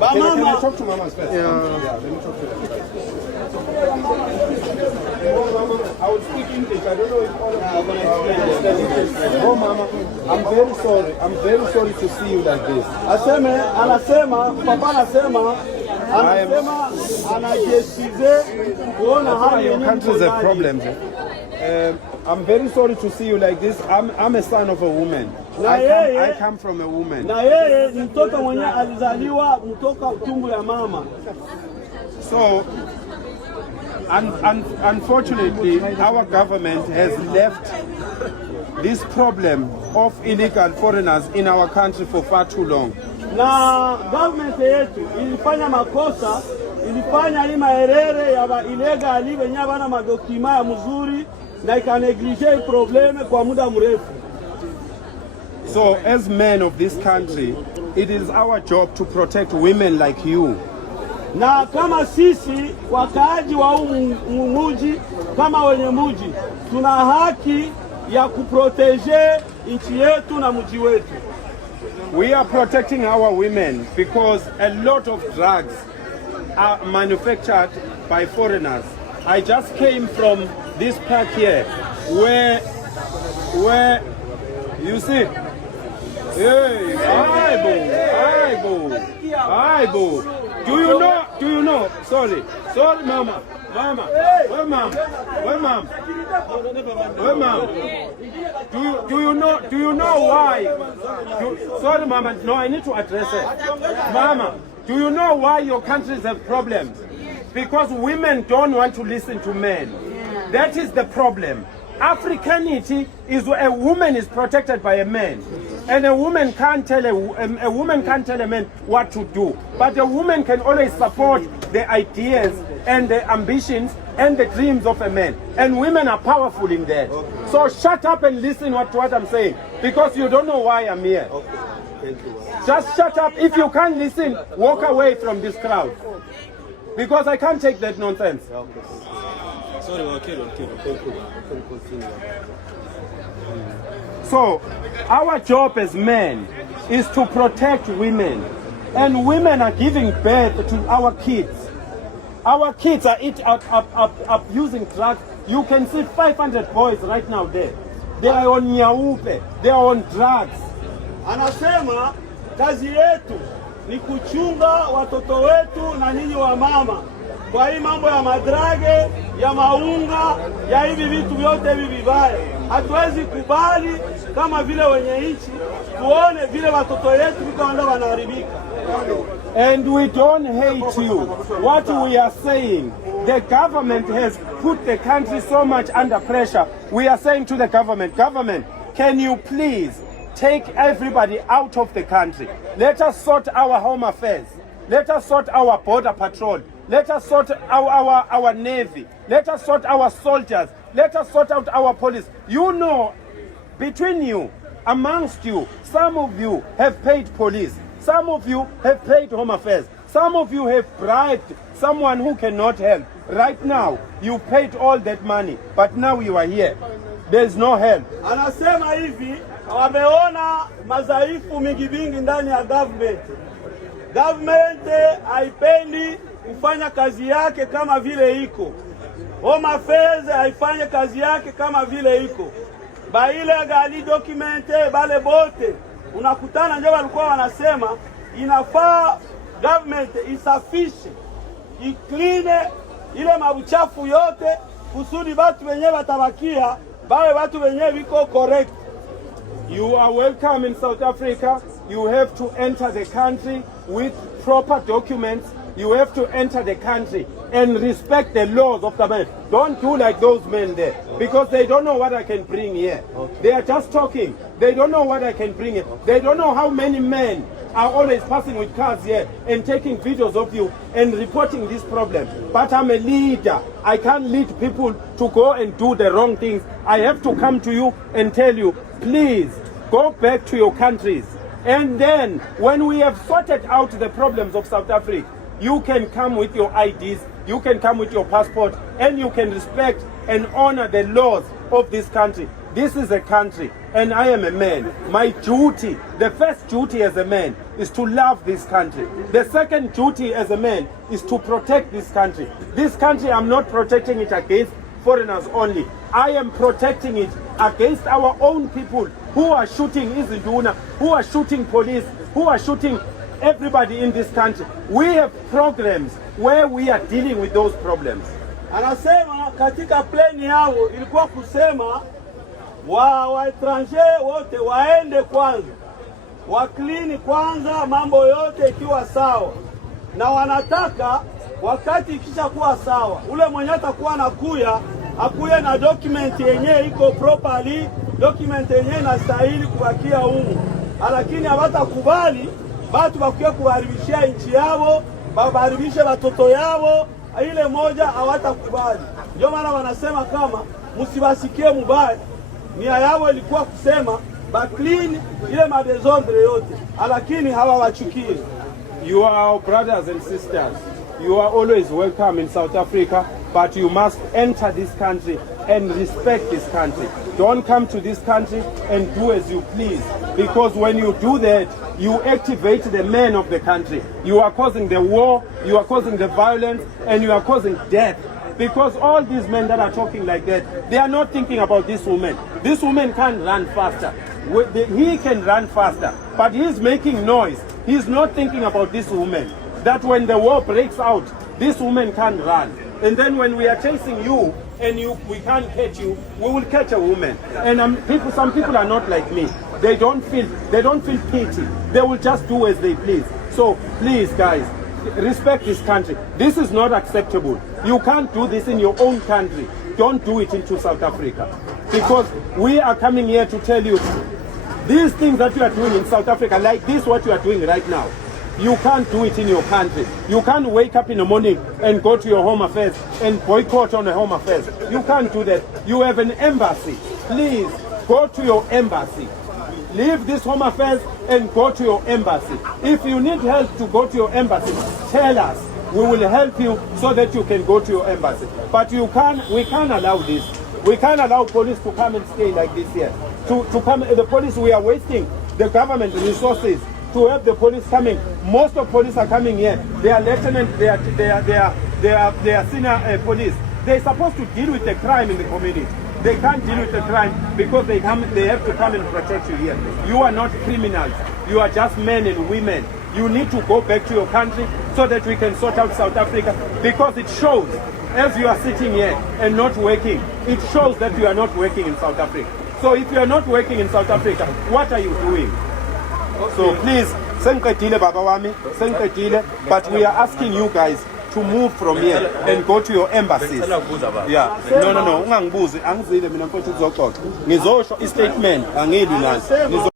Can I talk to mamas first? Yeah, let me talk to them first. I will speak English. I don't know if all of you. Oh, mama, I'm very sorry. I'm very sorry to see you like this. Anasema papa anasema anajiesize kuona hali your countries have problems. I'm very sorry to see you like this. I'm a son of a woman. I come from a woman. Na yeye ni mtoto mwenye alizaliwa kutoka utumbo ya mama. So unfortunately, our government has left this problem of illegal foreigners in our country for far too long. Na government yetu ilifanya makosa, ilifanya hii maerere ya illegal wenye bana madokima ya mzuri na ikaneglige probleme kwa muda mrefu. So as men of this country, it is our job to protect women like you. Na kama sisi wakaaji wa muji kama wenye muji tuna haki ya kuprotege nchi yetu na muji wetu. We are protecting our women because a lot of drugs are manufactured by foreigners. I just came from this park here where you see, hey, Aibo. Do you know? Sorry, mama. Where mom? Do you know why? Sorry, mama. No, I need to address it. Mama, do you know why your countries have problems? Because women don't want to listen to men. That is the problem. Africanity is where a woman is protected by a man, and a woman can't tell a woman can't tell a man what to do. But a woman can always support the ideas and the ambitions and the dreams of a man. And women are powerful in that. Okay. So shut up and listen to what I'm saying, because you don't know why I'm here. Okay. Thank you. Just shut up. If you can't listen, walk away from this crowd, because I can't take that nonsense. Okay. Sorry, okay. Thank you. Continue. So, our job as men is to protect women. And women are giving birth to our kids. Our kids are abusing drugs. You can see 500 boys right now there. They are on nyaupe. They are on drugs. Anasema kazi yetu ni kuchunga watoto wetu na ninyi wa mama. Kwa hii mambo ya madrage, ya maunga, ya hivi vitu vyote hivi vibaya. Hatuwezi kubali kama vile wenye nchi tuone vile watoto wetu vikaenda wanaharibika. And we don't hate you. What we are saying, the government has put the country so much under pressure. We are saying to the government, can you please take everybody out of the country? Let us sort our home affairs. Let us sort our border patrol. Let us sort our navy. Let us sort our soldiers. Let us sort out our police. You know, between you, amongst you, some of you have paid police. Some of you have paid home affairs. Some of you have bribed someone who cannot help. Right now, you paid all that money, but now you are here. There is no help. Anasema hivi, wameona madhaifu mingi ndani ya government. Government haipendi kufanya kazi yake kama vile iko. Home affairs haifanye kazi yake kama vile iko. Ba ile gali documente bale bote unakutana ndio walikuwa wanasema inafaa government isafishe, ikline ile mabuchafu yote kusudi watu wenyewe watabakia bawe watu wenyewe viko correct. You are welcome in South Africa. You have to enter the country with proper documents. You have to enter the country and respect the laws of the man. Don't do like those men there, because they don't know what I can bring here. Okay. They are just talking. They don't know what I can bring here. They don't know how many men are always passing with cars here and taking videos of you and reporting this problem. But I'm a leader. I can't lead people to go and do the wrong things. I have to come to you and tell you, please go back to your countries. And then when we have sorted out the problems of South Africa, you can come with your IDs, you can come with your passport, and you can respect and honor the laws of this country. This is a country, and I am a man. My duty, the first duty as a man, is to love this country. The second duty as a man is to protect this country. This country, I'm not protecting it against foreigners only. I am protecting it against our own people who are shooting izinduna, who are shooting police, who are shooting everybody in this country. We have programs where we are dealing with those problems. Anasema katika pleni yao ilikuwa kusema waetranger wote waende kwanza, waklini kwanza, mambo yote ikiwa sawa, na wanataka wakati ikisha kuwa sawa, ule mwenye atakuwa akuye na document yenye iko properly, document yenye inastahili kubakia humu, lakini hawatakubali batu bakuye kuharibishia nchi yao, baharibishe watoto yao, ile moja hawatakubali. Ndio maana wanasema kama msibasikie mubaya, nia yao ilikuwa kusema ba clean ile madesordre yote, lakini hawawachukie. You are our brothers and sisters. You are always welcome in South Africa, but you must enter this country and respect this country. Don't come to this country and do as you please, because when you do that, you activate the men of the country. You are causing the war, you are causing the violence, and you are causing death. Because all these men that are talking like that, they are not thinking about this woman. This woman can run faster. He can run faster, but he's making noise. He's not thinking about this woman. That when the war breaks out, this woman can run. And then when we are chasing you and we can't catch you, we will catch a woman. And some people are not like me. They don't feel pity. They will just do as they please. So please, guys, respect this country. This is not acceptable. You can't do this in your own country. Don't do it into South Africa. Because we are coming here to tell you these things that you are doing in South Africa, like this what you are doing right now. You can't do it in your country. You can't wake up in the morning and go to your home affairs and boycott on the home affairs. You can't do that. You have an embassy. Please go to your embassy. Leave this home affairs and go to your embassy. If you need help to go to your embassy, tell us. We will help you so that you can go to your embassy. But we can't allow this. We can't allow police to come and stay like this here. The police, we are wasting the government resources to have the police coming. Most of police are coming here. They are lieutenant, they are senior police. They're supposed to deal with the crime in the community. They can't deal with the crime because they have to come and protect you here. You are not criminals. You are just men and women. You need to go back to your country so that we can sort out South Africa, because it shows, as you are sitting here and not working, it shows that you are not working in South Africa. So if you are not working in South Africa, what are you doing? Okay. So please, but we are asking you guys to move from here and go to your embassies. Yeah. No. Ungangibuzi, angizile mina mfowethu kuzoxoxa. Ngizosho istatement angeli nani.